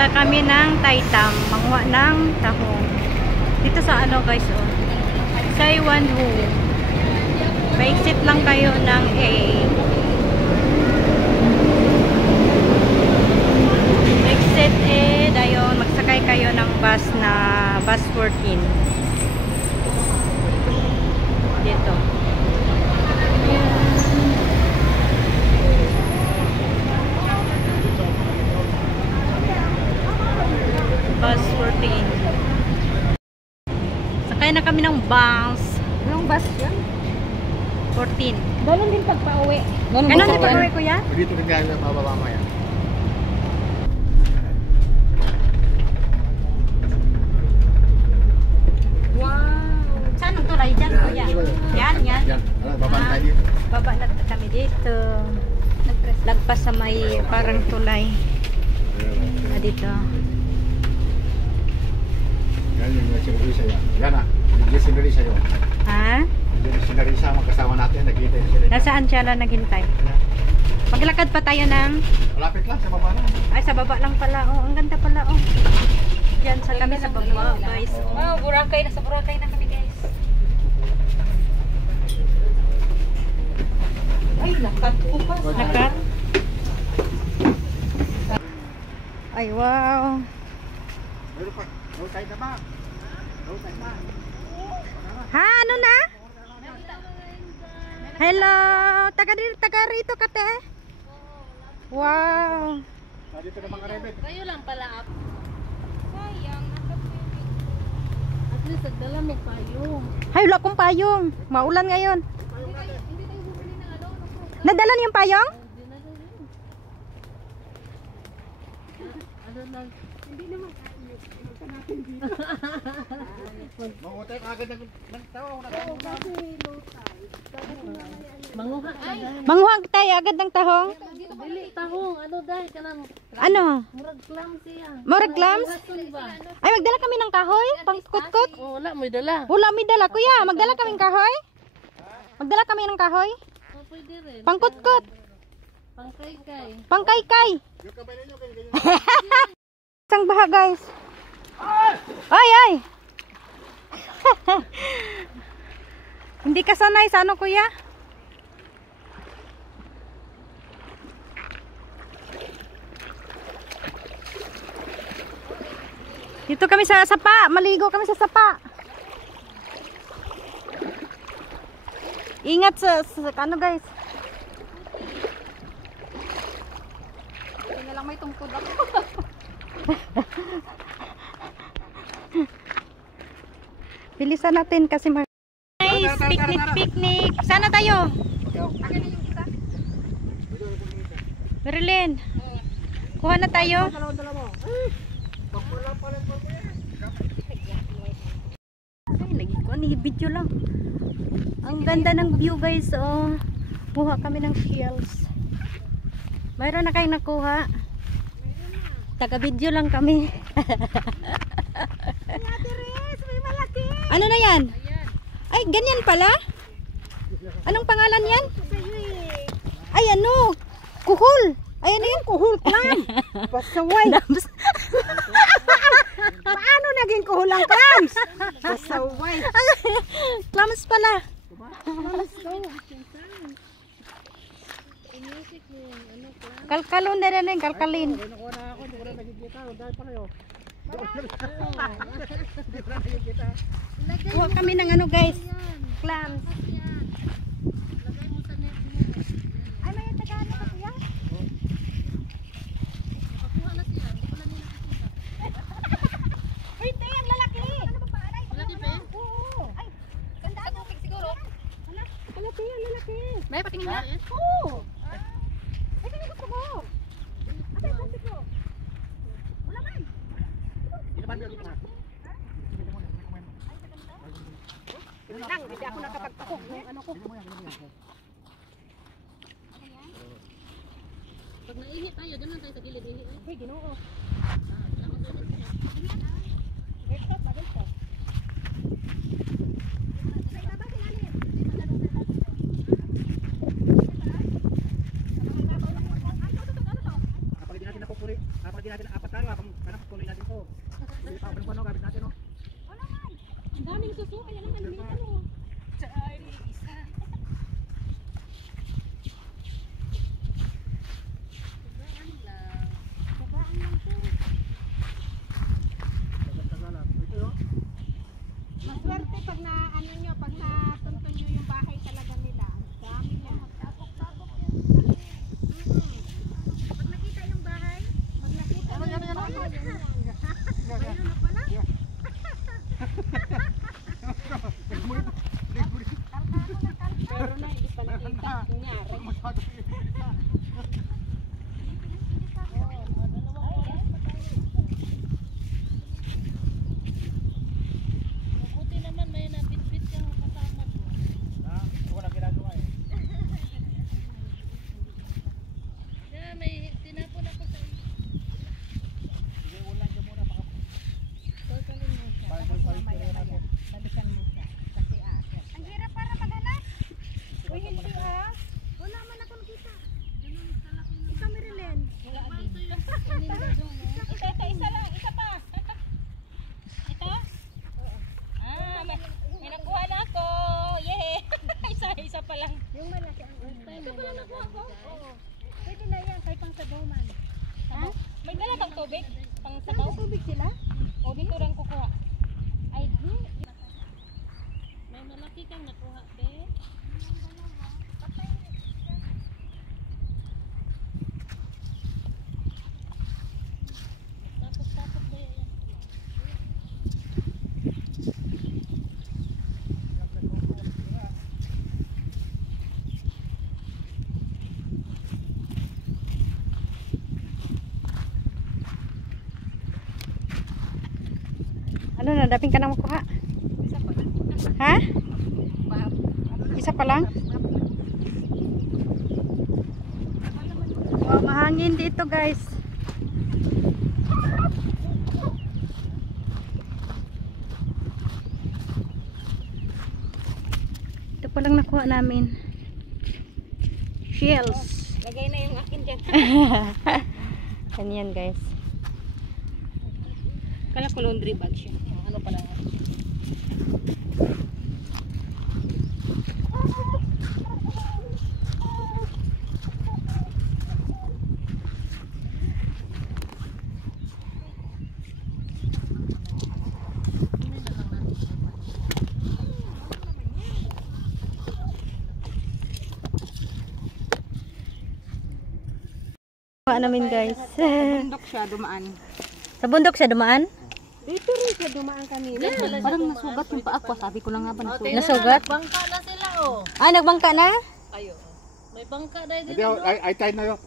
Punta kami ng Taitam, manguha ng tahong. Dito sa ano guys, oh. Saiwanhu. Pa-exit lang kayo ng A. Exit A, dayon magsakay kayo ng bus na bus 14. Dito. Bus 14. Sakay na kami ng bus. Anong bus yan? 14. Ganon din pagpa-uwi. Ganon din pag-uwi, kuya? Dito rin gano'n ang mababa mo yan. Wow! Saan ang tulay dyan, kuya? Yan. Yan. Baba na tayo dito. Baba na kami dito. Lagpas sa may parang tulay. Dito. Yan yung sinuri sa'yo. Yan ah. Yung sinuri sa'yo. Ha? Yung sinuri sa mga kasama natin. Naghihintay sila. Nasaan siya lang naghintay? Maglakad pa tayo ng... Malapit lang sa baba na. Ay, sa baba lang pala. Oh, ang ganda pala. Oh. Diyan sa kami sa baba, guys. Oh, Boracay. Nasa Boracay na kami, guys. Ay, nakat ko pa. Nakat? Ay, wow. Meron pa. Roadside na ba? Roadside na. Ha? Ano na? Hello! Taga rito ka, te? Wow! Dito na mga rebet. Kayo lang pala up. Sayang, nakapwede. At least, nagdala mo payong. Hay, wala akong payong. Maulan ngayon. Hindi tayo bumili ng ano. Nadala niyo yung payong? Hindi na daw yun. Ano lang. Hindi naman kaya. Natin dito. Mangutay ka agad ng tao. Manguha ka dahil. Manghuwag tayo agad ng tahong. Dili tahong. Ano dahil ka lang. Ano? Murag clams siya. Murag clams? Rason ba? Ay, magdala kami ng kahoy? Pangkutkot? Oh, wala mo dala. Wala, may dala. Kuya, magdala kami ng kahoy? Magdala kami ng kahoy? Oh, pwede rin. Pangkutkot? Pangkay-kay. Pangkaykay? Yung kamay ninyo ganyan. Isang baha, guys. Ay! Hindi ka sanay sa ano, kuya? Dito kami sa sapa. Maligo kami sa sapa. Ingat sa ano, guys. Hindi lang may tungkod ako. Bilisan natin kasi nice, picnic. Sana tayo? Marilyn. Kuha na tayo. Ay, lagi ko ni video lang. Ang ganda ng view, guys. Oh, kuha kami ng shells. Mayroon na kayong nakuha? Taga-video lang kami. Ano na yan? Ay, ganyan pala? Anong pangalan yan? Ay, ano? Kuhol. Ay, ano yan? Kuhol clam. Pasaway. Paano naging kuhol ang clams? Pasaway. Clams pala. Kalkalon na rin, kalkalin. Kuha kami ng ano, guys, clams. Ay, may taga-ano ka siya? Uy, te, ang lalaki. Lalaki pa eh? Oo. Ay, ganda ang tubig siguro. Lalaki, ang lalaki. May patingin niya? Oo. Ay, kaya gusto mo. Ate, plastic mo. Wala man. Lang, hindi ako nakapagpakok. Ano ko? Pag naihi tayo, dyan lang tayo sa gilid. Hey, Ginoo. Napagin natin ako puri. Napagin natin ang apat Parang kulay natin to. Hindi pa pa ano gamit natin, no? Ang daming suso, kaya lang kalimitan mo. Tsaka isa. Tagaan lang to. Tagal-tagalan. Ito, no? Maswerte pag na ano nyo, pag natuntun nyo yung bahay talaga nila. Ang dami na. Tapok-tapok yan. Pag nakita yung bahay, pag nakita nyo yung bahay, yan. Ayun na pala. Pero na, hindi pa nakita. Kunyari. Mabuti naman may nabitbit kang kasama ko. Wala ginagawa eh. Yeah, may tinapon ako sa iyo. Sige, ulan dyan muna. Tutuloy mo siya. Para Tapos doon, para mamaya doon maya. natin. Balikan mo siya. Kasi aakyat. Ang hirap para maghanap. Uy, hindi ah. Wala man akong kita. Ikaw, Marilyn. Wala din. Isa lang. Isa pa. Ito? Ah, may nakuha na ako. Yay! Isa pa lang. Yung malaki ang ito pa lang nakuha ko? Oo. Pwede na yan. Kay pang sabaw-man. Ha? May dala bang tubig? Pang sabaw? May tubig sila? O dito lang kukuha. Ay, di. May malaki kang nakuha, be. Tapos ba yan? Ano na, daping ka na makuha? Ha? Isa pa lang? Oh, mahangin dito guys. Ito pa lang nakuha namin. Shells. Lagay na yung akin dyan. Ganyan guys. Kala ko laundry bag siya. Ano pala? Nakuha namin guys. Bundok siya dumaan. Sa bundok siya dumaan? Dito rin siya dumaan kanina. Parang nasugat yung paa ko. Sabi ko na nga ba nasugat. Nasugat? Bangka na sila oh. Ah, nagbangka na? Ayo. May bangka na dito. Ay, tayo na yun.